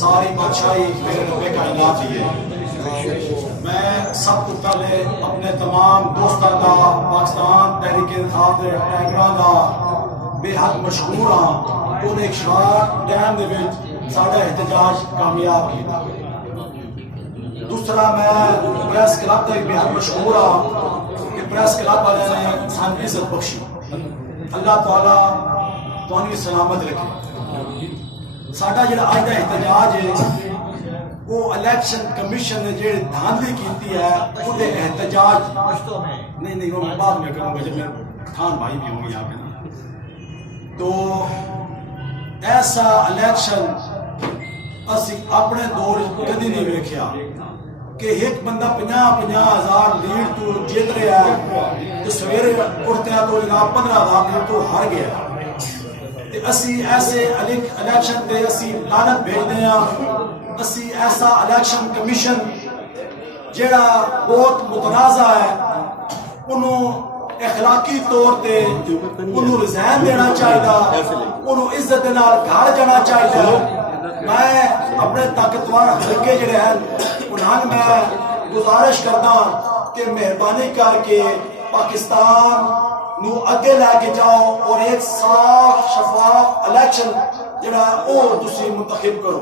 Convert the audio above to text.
ساری بادشاہی میرے رب کائنات ہی ہے۔ میں سب کو پہلے اپنے تمام دوستوں کا پاکستان تحریک انصاف دے ٹائگراں دا بے حد مشکور ہاں، انہیں ایک شارٹ ٹائم دے وچ ساڈا احتجاج کامیاب کیتا۔ دوسرا میں پریس کلب کا بے حد مشکور ہاں کہ پریس کلب والے نے سانو عزت بخشی۔ اللہ تعالیٰ تہاڈی سلامت رکھے۔ ساڈا جڑا اج دا احتجاج ہے وہ الیکشن کمیشن نے جڑی دھاندلی کیتی ہے وہ احتجاج نہیں وہ میں بعد میں کروں گا جب میرے خان بھائی بھی ہوں گے یہاں پہ نا۔ تو ایسا الیکشن اسی اپنے دور کدی نہیں ویکھیا کہ ایک بندہ 50,000 لیڈ تو جیت رہا ہے تو سویرے اٹھتے ہیں تو جناب 15,000 لیڈ تو ہار گیا۔ اسی ایسے الیکشن تے اسی لعنت بھیجتے ہیں، اسی ایسا الیکشن کمیشن جڑا بہت متنازع ہے انہوں اخلاقی طور تے انہوں ریزائن دینا چاہیے، انہوں عزت دے نال گھر جانا چاہیے۔ میں اپنے طاقتور حلقے جڑے ہیں انہاں میں گزارش کردا کہ مہربانی کر کے پاکستان نو اگے لے کے جاؤ اور ایک صاف شفاف الیکشن جڑا او تسی منتخب کرو۔